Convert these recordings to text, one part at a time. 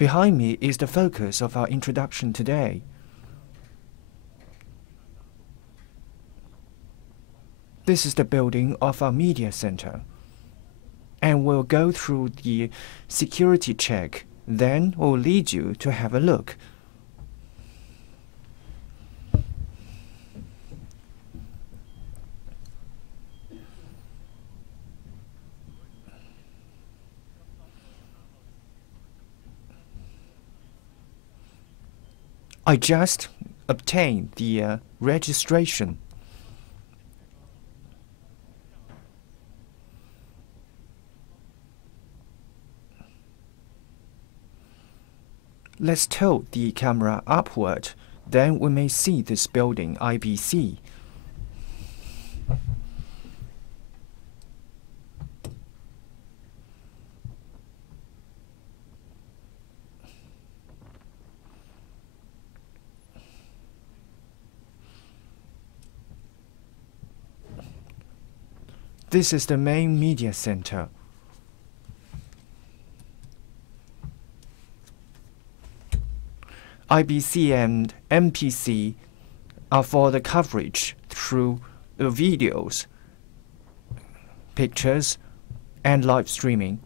Behind me is the focus of our introduction today. This is the building of our media center. And we'll go through the security check. Then we'll lead you to have a look. I just obtained the registration. Let's tilt the camera upward, then we may see this building IBC. This is the main media center. IBC and MPC are for the coverage through the videos, pictures, and live streaming.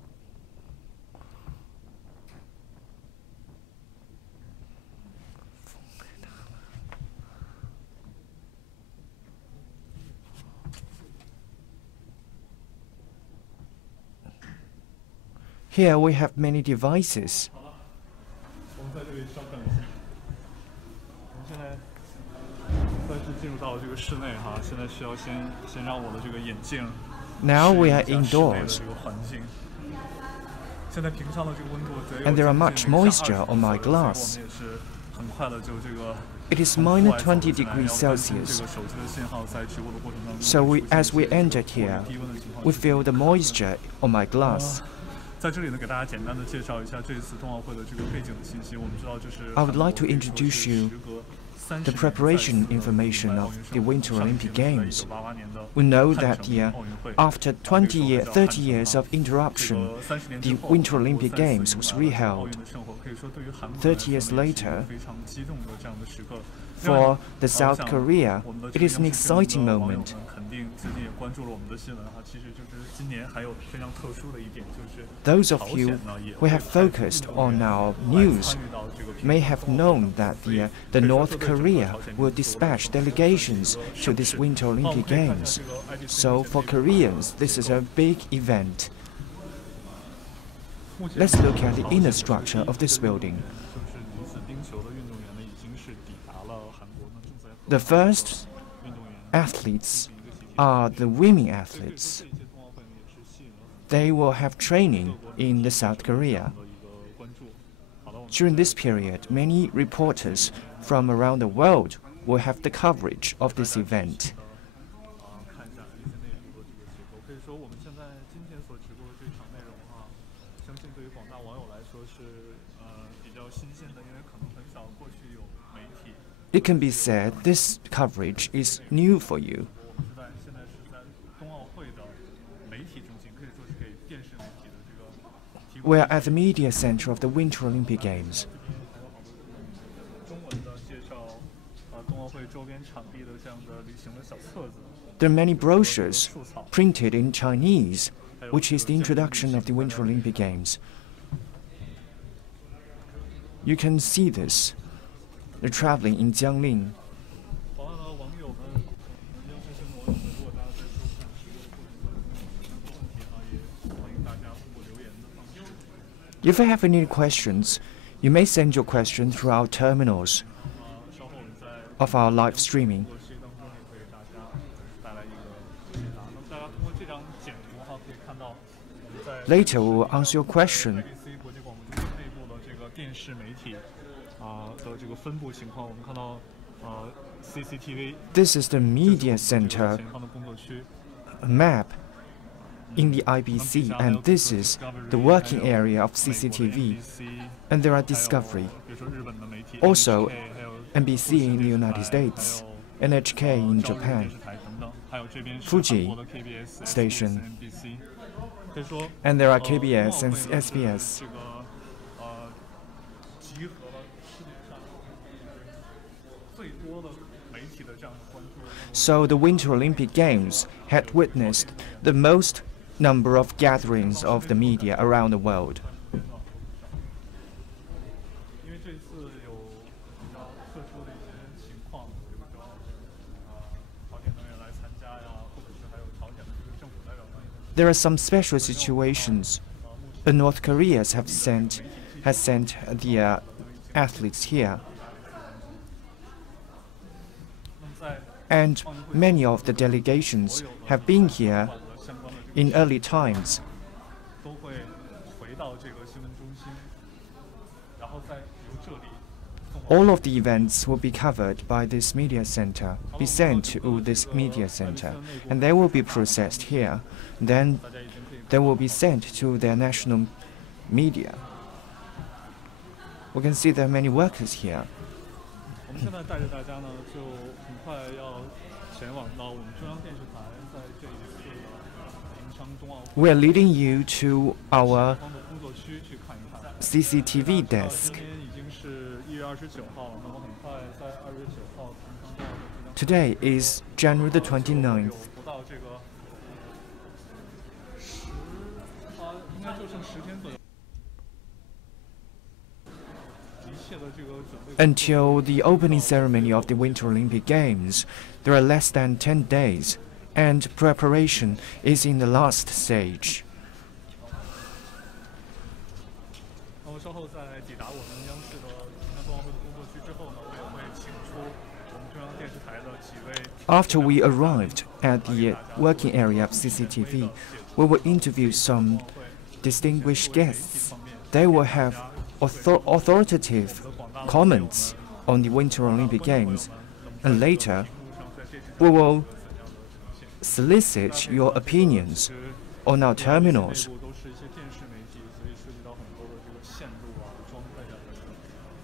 Here we have many devices. Now we are indoors. And there are much moisture on my glass. It is minus 20 degrees Celsius. So as we entered here, we feel the moisture on my glass. I would like to introduce you the preparation information of the Winter Olympic Games. We know that after 30 years of interruption, the Winter Olympic Games was reheld. 30 years later, for the South Korea, it is an exciting moment. Those of you who have focused on our news may have known that the North Korea will dispatch delegations to this Winter Olympic Games. So for Koreans, this is a big event. Let's look at the inner structure of this building. The first athletes are the women athletes. They will have training in the South Korea. During this period, many reporters from around the world will have the coverage of this event. It can be said this coverage is new for you. We are at the media center of the Winter Olympic Games. There are many brochures printed in Chinese, which is the introduction of the Winter Olympic Games. You can see this. They're traveling in Jiangling. If you have any questions, you may send your question through our terminals of our live streaming. Later, we will answer your question. This is the media center map in the IBC, and this is the working area of CCTV. And there are Discovery, also NBC in the United States, NHK in Japan, Fuji station, and there are KBS and SBS. So the Winter Olympic Games had witnessed the most number of gatherings of the media around the world. There are some special situations. North Korea has sent the athletes here. And many of the delegations have been here in early times. All of the events will be covered by this media center, be sent to this media center, and they will be processed here. Then they will be sent to their national media. We can see there are many workers here. We are leading you to our CCTV desk. Today is January the 29th. Until the opening ceremony of the Winter Olympic Games, there are less than 10 days, and preparation is in the last stage. After we arrived at the working area of CCTV, we will interview some distinguished guests. They will have authoritative comments on the Winter Olympic Games, and later we will solicit your opinions on our terminals.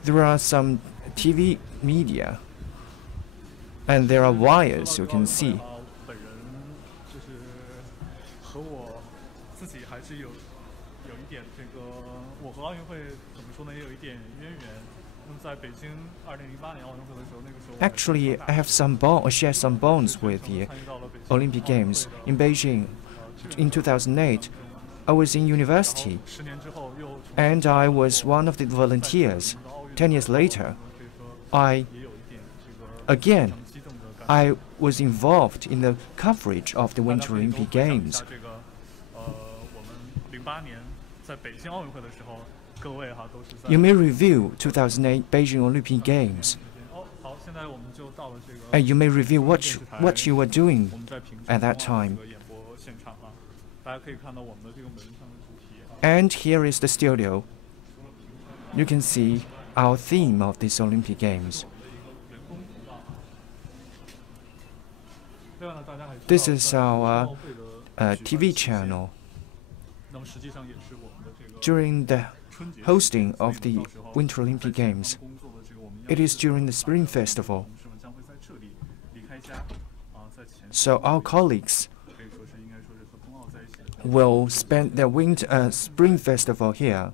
There are some TV media, and there are wires you can see. Actually, I have share some bonds with the Olympic Games in Beijing. In 2008, I was in university, and I was one of the volunteers. 10 years later, I was involved in the coverage of the Winter Olympic Games. You may review 2008 Beijing Olympic Games. And you may review what you were doing at that time. And here is the studio. You can see our theme of this Olympic Games. This is our TV channel. During the hosting of the Winter Olympic Games, it is during the Spring Festival. So our colleagues will spend their Spring Festival here.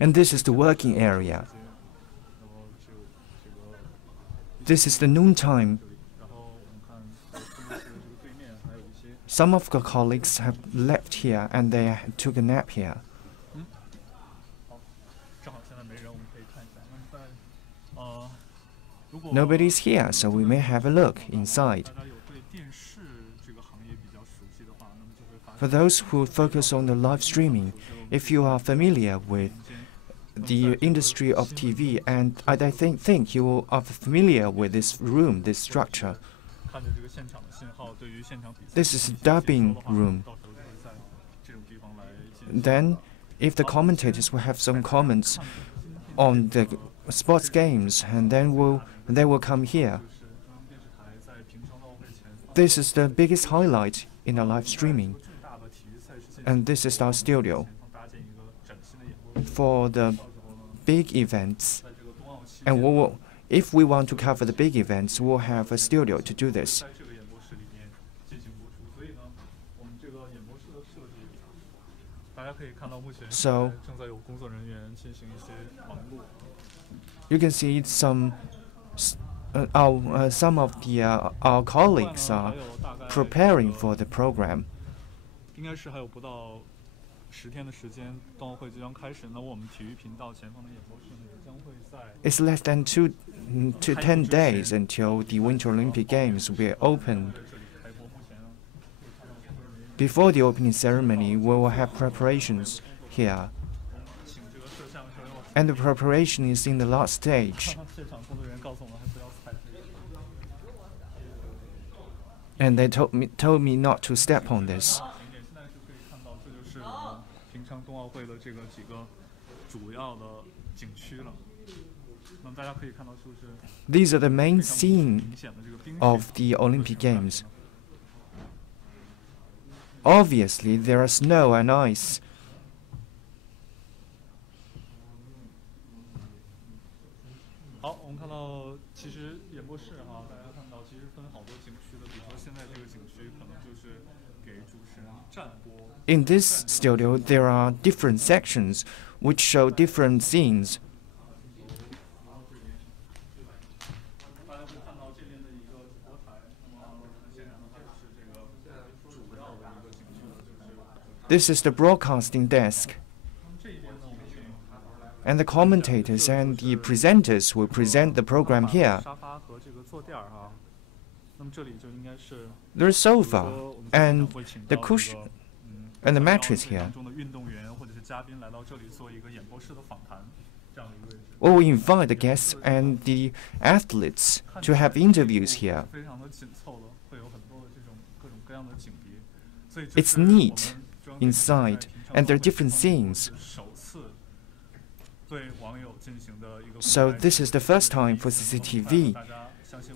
And this is the working area. This is the noontime. Some of the colleagues have left here and they took a nap here. Nobody's here, so we may have a look inside. For those who focus on the live streaming, if you are familiar with the industry of TV, and I think you are familiar with this room, this structure. This is a dubbing room. Then, if the commentators will have some comments on the sports games, and then they will come here. This is the biggest highlight in our live streaming. And this is our studio. For the big events, and if we want to cover the big events, we'll have a studio to do this. So you can see some of our colleagues are preparing for the program. 应该是还有不到10天的时间，冬奥会就将开始。那我们体育频道前方的演播室呢，将会在 It's less than 2 to 10 days until the Winter Olympic Games will open. Before the opening ceremony, we will have preparations here. And the preparation is in the last stage. And they told me not to step on this. These are the main scene of the Olympic Games. Obviously, there are snow and ice. In this studio, there are different sections which show different scenes. This is the broadcasting desk. And the commentators and the presenters will present the program here. There's a sofa and the cushion and the mattress here. We will invite the guests and the athletes to have interviews here. It's neat inside, and there are different scenes. So this is the first time for CCTV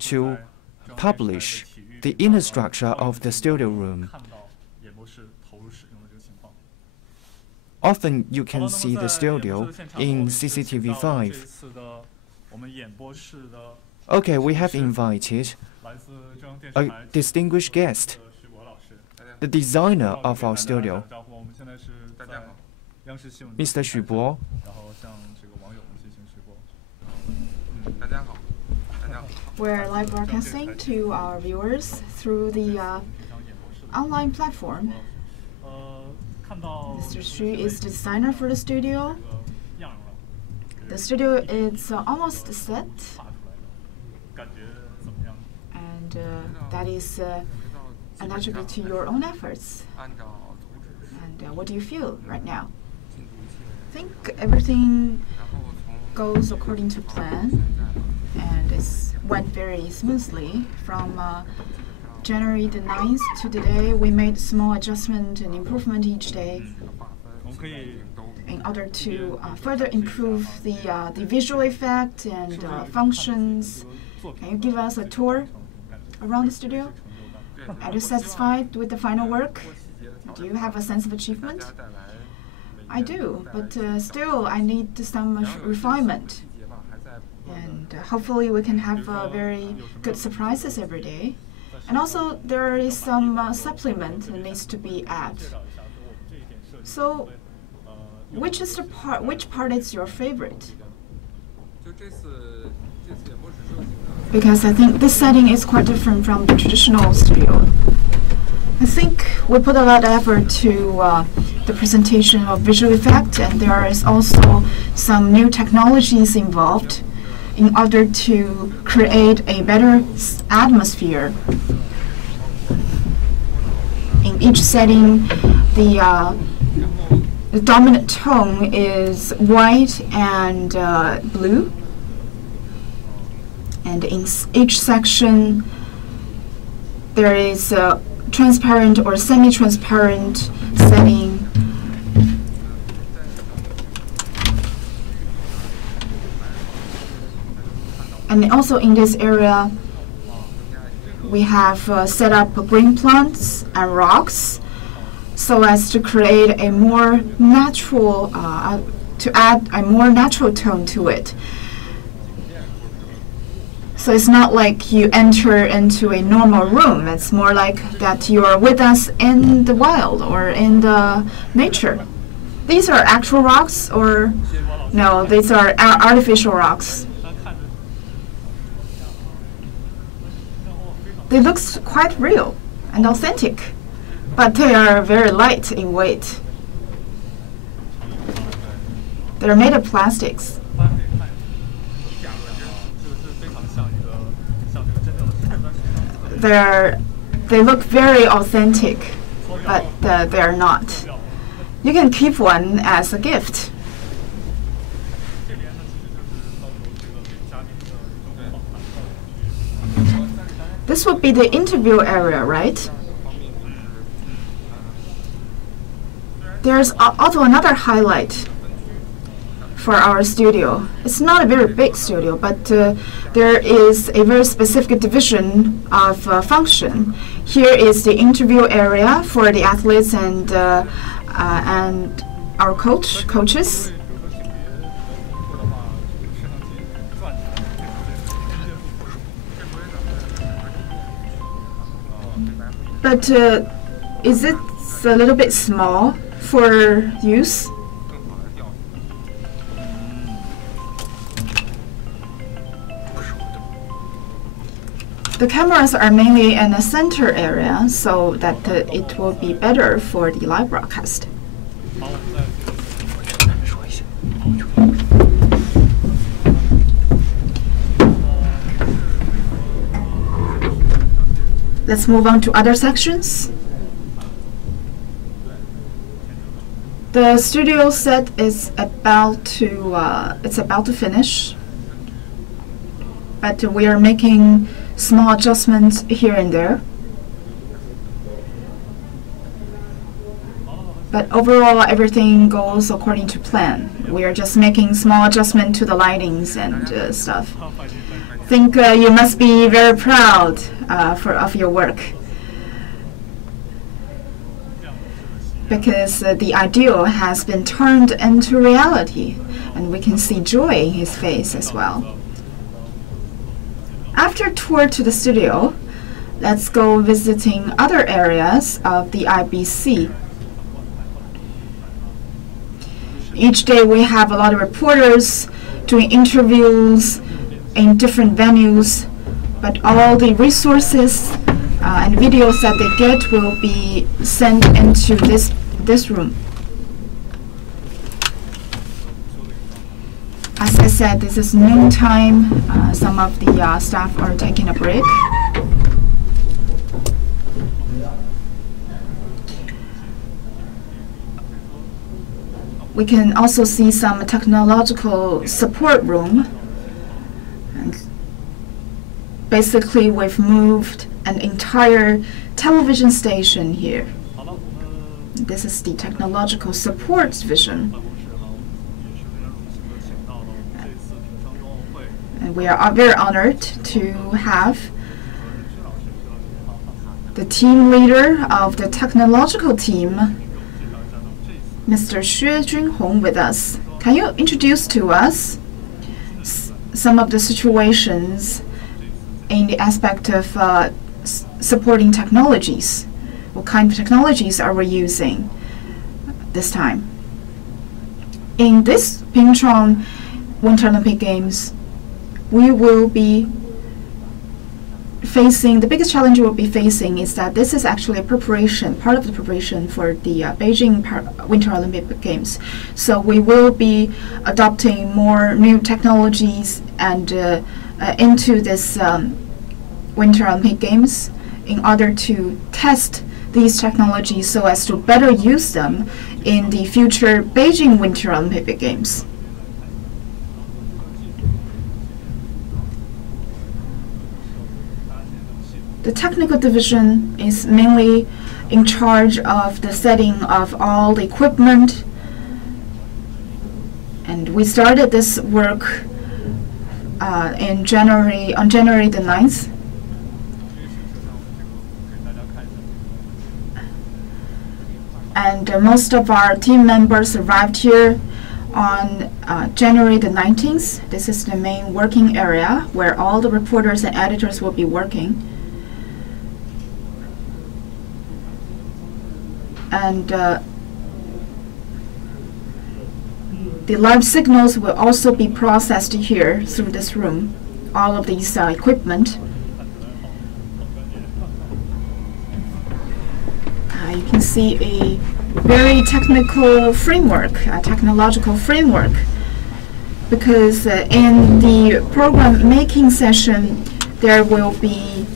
to publish the inner structure of the studio room. Often you can see the studio in CCTV 5. Okay, we have invited a distinguished guest, the designer of our studio, Mr. Xu Bo. We're live broadcasting to our viewers through the online platform. Mr. Xu is the designer for the studio. The studio is almost set, and that is an attribute to your own efforts. And what do you feel right now? I think everything goes according to plan, and it went very smoothly. From January the 9th to today, we made small adjustment and improvement each day in order to further improve the visual effect and functions. Can you give us a tour around the studio? Are you satisfied with the final work? Do you have a sense of achievement? I do, but still I need some refinement. And hopefully we can have very good surprises every day. And also there is some supplement that needs to be added. So which part is your favorite? Because I think this setting is quite different from the traditional studio. I think we put a lot of effort to the presentation of visual effect, and there is also some new technologies involved in order to create a better atmosphere. In each setting, the dominant tone is white and blue. And in each section, there is a transparent or semi-transparent setting. And also in this area, we have set up green plants and rocks so as to create a more natural, to add a more natural tone to it. So it's not like you enter into a normal room. It's more like that you are with us in the wild or in the nature. These are actual rocks, or no? These are artificial rocks. They look quite real and authentic, but they are very light in weight. They're made of plastics. They look very authentic, but they are not. You can keep one as a gift. This would be the interview area, right? There's also another highlight for our studio. It's not a very big studio, but there is a very specific division of function. Here is the interview area for the athletes and our coaches. But is it a little bit small for use? The cameras are mainly in the center area, so that it will be better for the live broadcast. Let's move on to other sections. The studio set is about to finish, but we are making small adjustments here and there. But overall, everything goes according to plan. We are just making small adjustments to the lightings and stuff. I think you must be very proud of your work, because the ideal has been turned into reality, and we can see joy in his face as well. After a tour to the studio, let's go visiting other areas of the IBC. Each day we have a lot of reporters doing interviews in different venues, but all the resources and videos that they get will be sent into this room. As I said, this is noon time. Some of the staff are taking a break. We can also see some technological support room. And basically, we've moved an entire television station here. This is the technological support division. And we are very honored to have the team leader of the technological team, Mr. Xue Junhong, with us. Can you introduce to us some of the situations in the aspect of supporting technologies? What kind of technologies are we using this time? In this PyeongChang Winter Olympic Games, we will be facing, the biggest challenge we'll be facing is that this is actually a preparation, part of the preparation for the Beijing Winter Olympic Games. So we will be adopting more new technologies and into this Winter Olympic Games in order to test these technologies so as to better use them in the future Beijing Winter Olympic Games. The technical division is mainly in charge of the setting of all the equipment, and we started this work on January the 9th. And most of our team members arrived here on January the 19th. This is the main working area where all the reporters and editors will be working. And The live signals will also be processed here through this room. All of these equipment. You can see a very technical framework, a technological framework, because in the program making session, there will be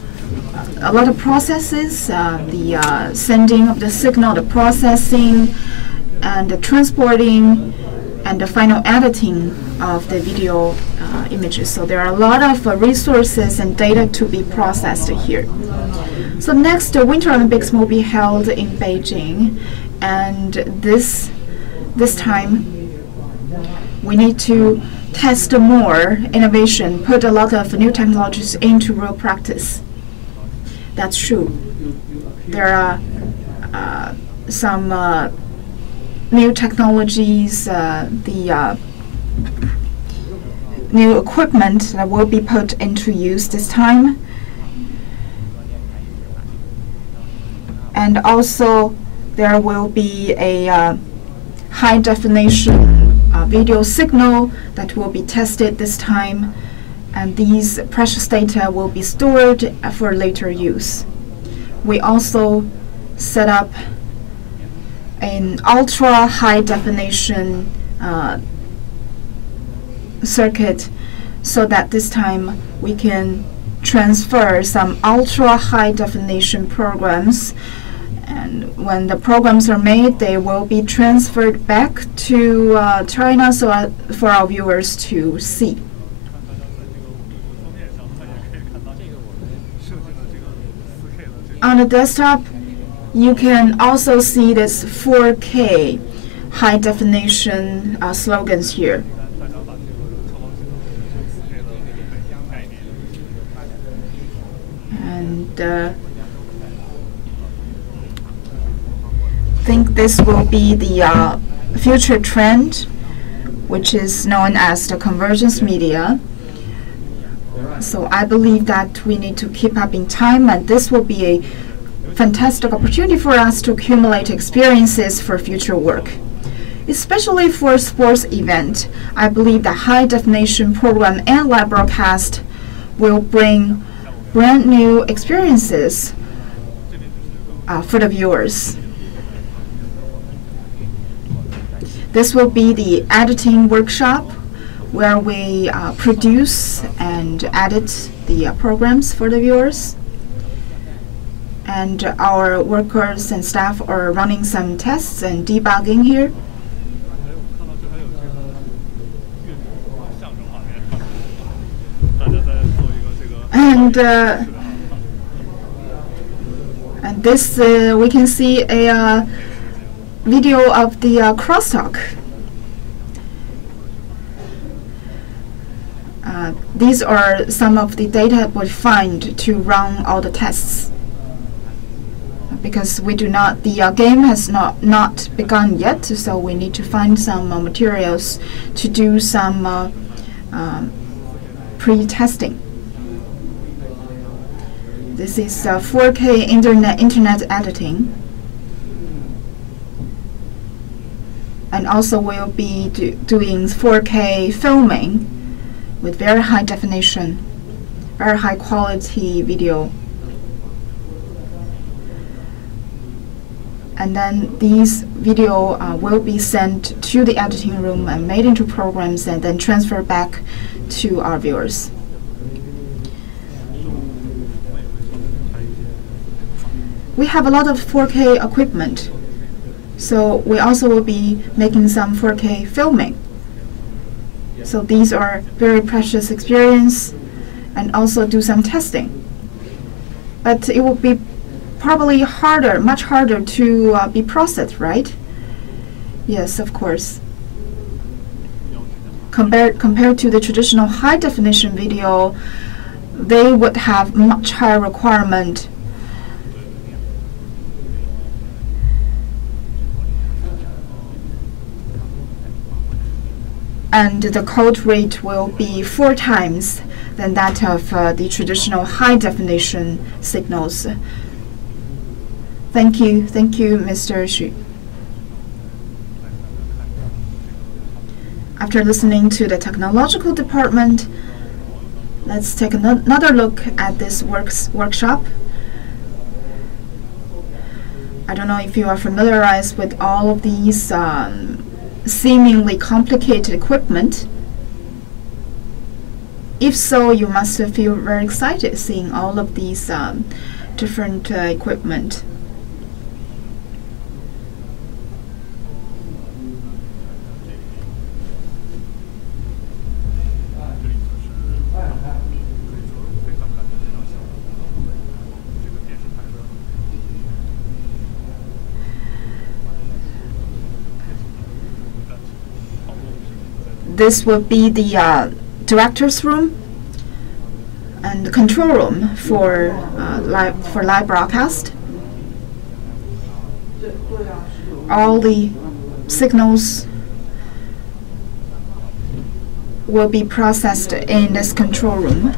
a lot of processes, the sending of the signal, the processing, and the transporting, and the final editing of the video images. So there are a lot of resources and data to be processed here. So next, the Winter Olympics will be held in Beijing, and this time we need to test more innovation, put a lot of new technologies into real practice. That's true. There are some new technologies, the new equipment that will be put into use this time. And also, there will be a high-definition video signal that will be tested this time, and these precious data will be stored for later use. We also set up an ultra-high-definition circuit so that this time we can transfer some ultra-high-definition programs. And when the programs are made, they will be transferred back to China for our viewers to see. On the desktop, you can also see this 4K high-definition slogans here. And I think this will be the future trend, which is known as the convergence media. So I believe that we need to keep up in time, and this will be a fantastic opportunity for us to accumulate experiences for future work. Especially for sports event, I believe the high-definition program and live broadcast will bring brand new experiences for the viewers. This will be the editing workshop where we produce and edit the programs for the viewers. And our workers and staff are running some tests and debugging here. And this, we can see a video of the crosstalk. These are some of the data we find to run all the tests. Because we do not, the game has not begun yet, so we need to find some materials to do some pre-testing. This is 4K internet editing. And also we'll be doing 4K filming with very high definition, very high quality video. And then these video will be sent to the editing room and made into programs and then transferred back to our viewers. We have a lot of 4K equipment, so we also will be making some 4K filming. So these are very precious experience, and also do some testing. But it will be probably harder, much harder to be processed, right? Yes, of course. Compared to the traditional high-definition video, they would have much higher requirement. And the code rate will be 4 times than that of the traditional high-definition signals. Thank you, Mr. Xu. After listening to the technological department, let's take another look at this workshop. I don't know if you are familiarized with all of these seemingly complicated equipment. If so, you must feel very excited seeing all of these different equipment. This will be the director's room and the control room for live broadcast. All the signals will be processed in this control room.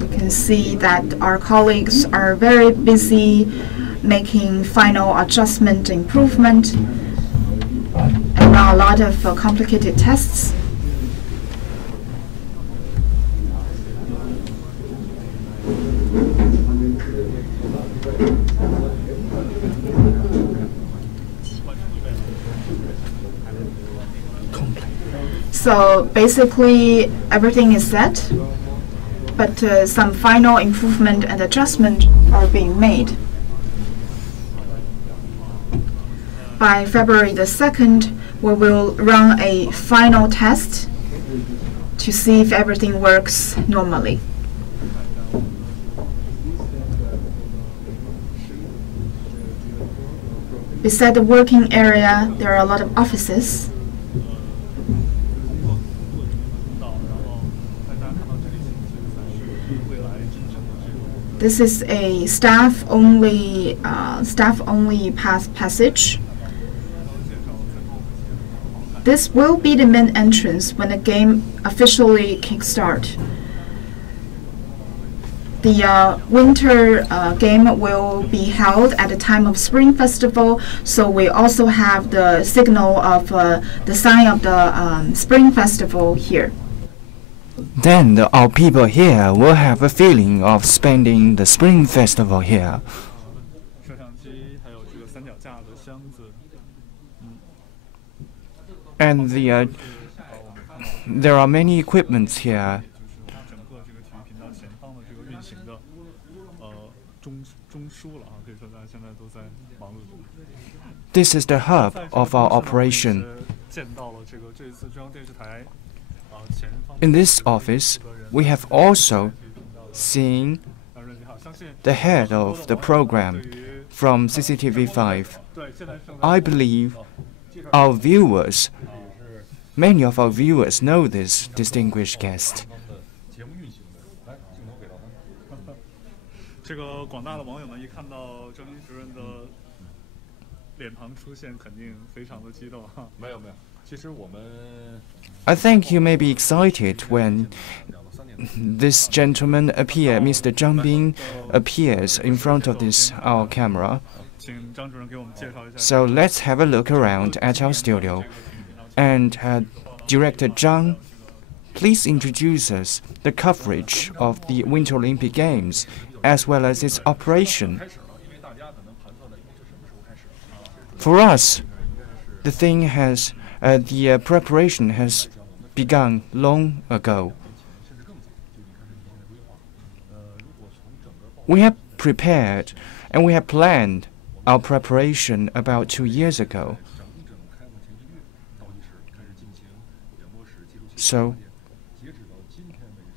You can see that our colleagues are very busy making final adjustment, improvement, and run a lot of complicated tests. So basically, everything is set, but some final improvement and adjustment are being made. By February the 2nd, we will run a final test to see if everything works normally. Beside the working area, there are a lot of offices. This is a staff-only passage. This will be the main entrance when the game officially kickstart. The winter game will be held at the time of Spring Festival, so we also have the signal of the sign of the Spring Festival here. Then our people here will have a feeling of spending the Spring Festival here. And there are many equipments here. This is the hub of our operation. In this office, we have also seen the head of the program from CCTV 5. I believe our viewers, many of our viewers know this distinguished guest. 这个广大的网友们一看到郑林主任的脸庞出现，肯定非常的激动哈。没有没有，其实我们 I think you may be excited when this gentleman Mr. Zhang Bin appears in front of our camera. So let's have a look around at our studio. And Director Zhang, please introduce us the coverage of the Winter Olympic Games as well as its operation. For us, the preparation has begun long ago. We have prepared and we have planned our preparation about 2 years ago. So,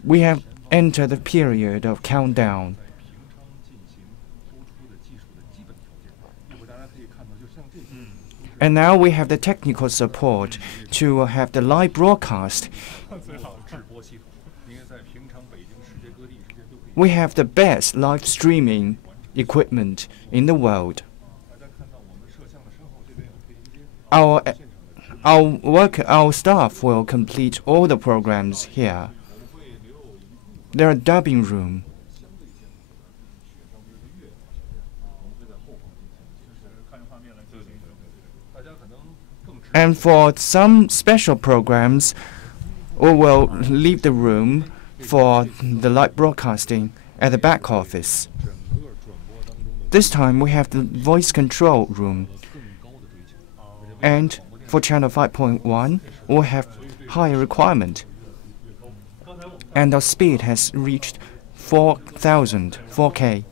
we have entered the period of countdown. And now we have the technical support to have the live broadcast. We have the best live streaming equipment in the world. Our staff will complete all the programs here. There are dubbing room. And for some special programs, we will leave the room for the live broadcasting at the back office. This time we have the voice control room. And for channel 5.1, we'll have higher requirement. And our speed has reached 4,000, 4K.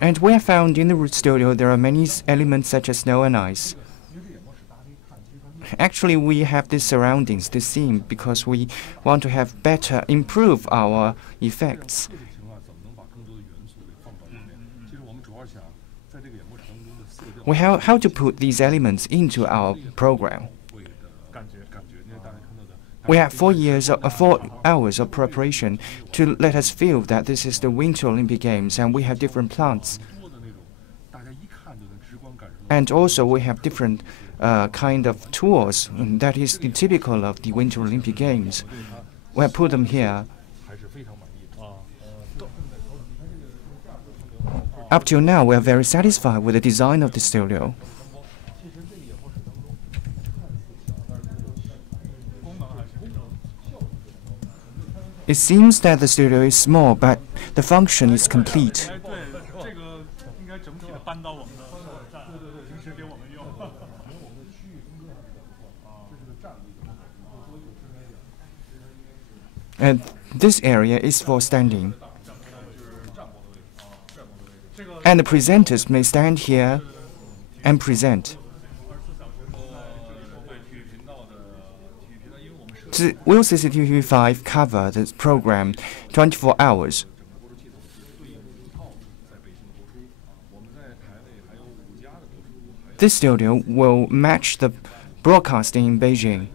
And we have found in the studio there are many elements such as snow and ice. Actually, we have these surroundings, this scene, because we want to have improve our effects. We have how to put these elements into our program. We have 4 hours of preparation to let us feel that this is the Winter Olympic Games, and we have different plants. And also we have different kind of tours that is typical of the Winter Olympic Games. We have put them here. Up till now, we are very satisfied with the design of the studio. It seems that the studio is small, but the function is complete. And this area is for standing. And the presenters may stand here and present. Will CCTV 5 cover the program 24 hours? This studio will match the broadcasting in Beijing.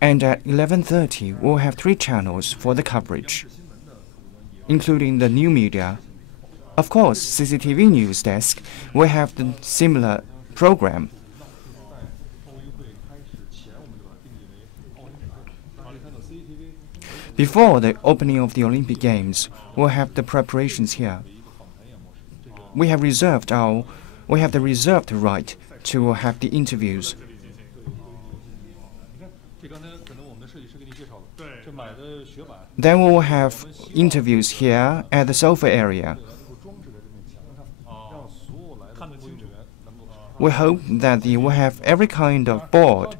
And at 11:30, we'll have 3 channels for the coverage, including the new media. Of course, CCTV News Desk will have the similar program. Before the opening of the Olympic Games, we'll have the preparations here. We have the reserved right to have the interviews. Then we will have interviews here at the sofa area. We hope that we will have every kind of board,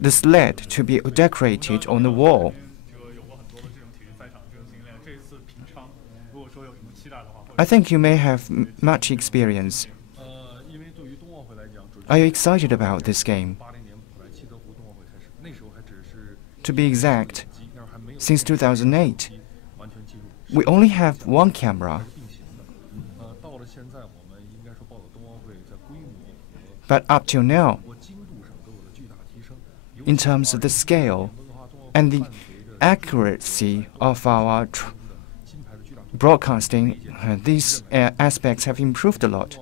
the sled to be decorated on the wall. I think you may have much experience. Are you excited about this game? To be exact, since 2008, we only have 1 camera. But up till now, in terms of the scale and the accuracy of our broadcasting, these aspects have improved a lot.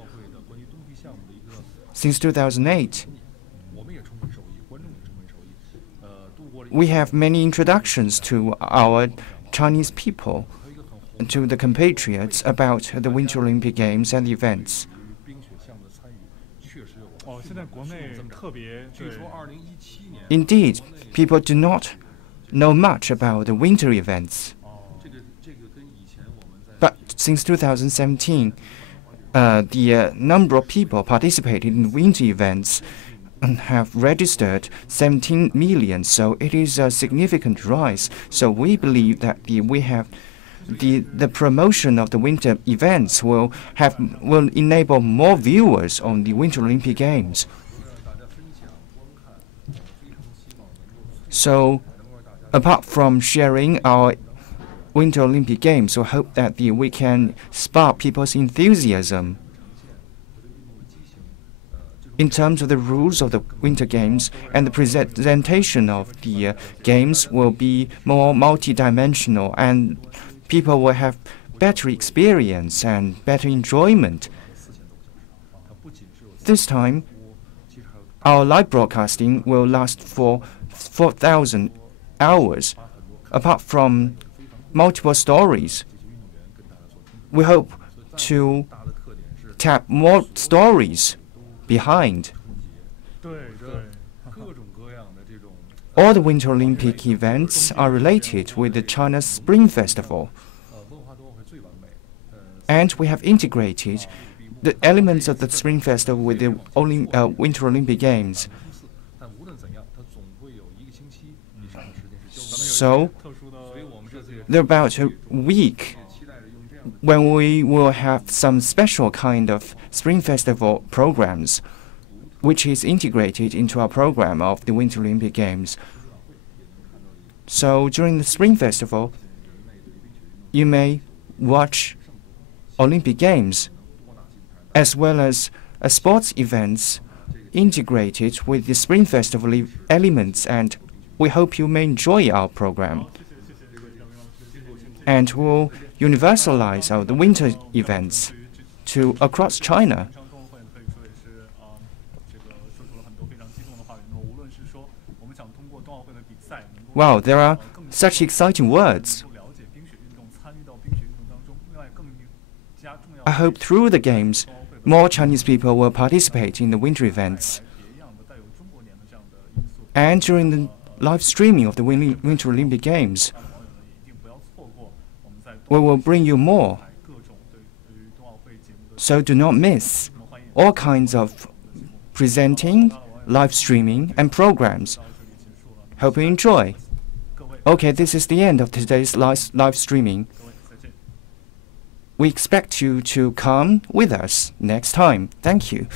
Since 2008, we have many introductions to our Chinese people, to the compatriots about the Winter Olympic Games and the events. Indeed, people do not know much about the winter events. But since 2017, the number of people participating in winter events have registered 17 million, so it is a significant rise. So we believe that the promotion of the winter events will enable more viewers on the Winter Olympic Games. So, apart from sharing our Winter Olympic Games, we hope that we can spark people's enthusiasm. In terms of the rules of the Winter Games, and the presentation of the games will be more multidimensional, and people will have better experience and better enjoyment. This time, our live broadcasting will last for 4,000 hours, apart from multiple stories we hope to tap more stories behind. All the Winter Olympic events are related with the China's Spring Festival. And we have integrated the elements of the Spring Festival with the Winter Olympic Games. So, there are about a week when we will have some special kind of Spring Festival programs, which is integrated into our program of the Winter Olympic Games. So during the Spring Festival, you may watch Olympic Games as well as sports events integrated with the Spring Festival elements, and we hope you may enjoy our program. And we'll universalize the winter events across China. Wow, there are such exciting words. I hope through the Games, more Chinese people will participate in the winter events. And during the live streaming of the Winter Olympic Games, we will bring you more. So do not miss all kinds of presenting, live streaming, and programs. Hope you enjoy. Okay, this is the end of today's live streaming. We expect you to come with us next time. Thank you.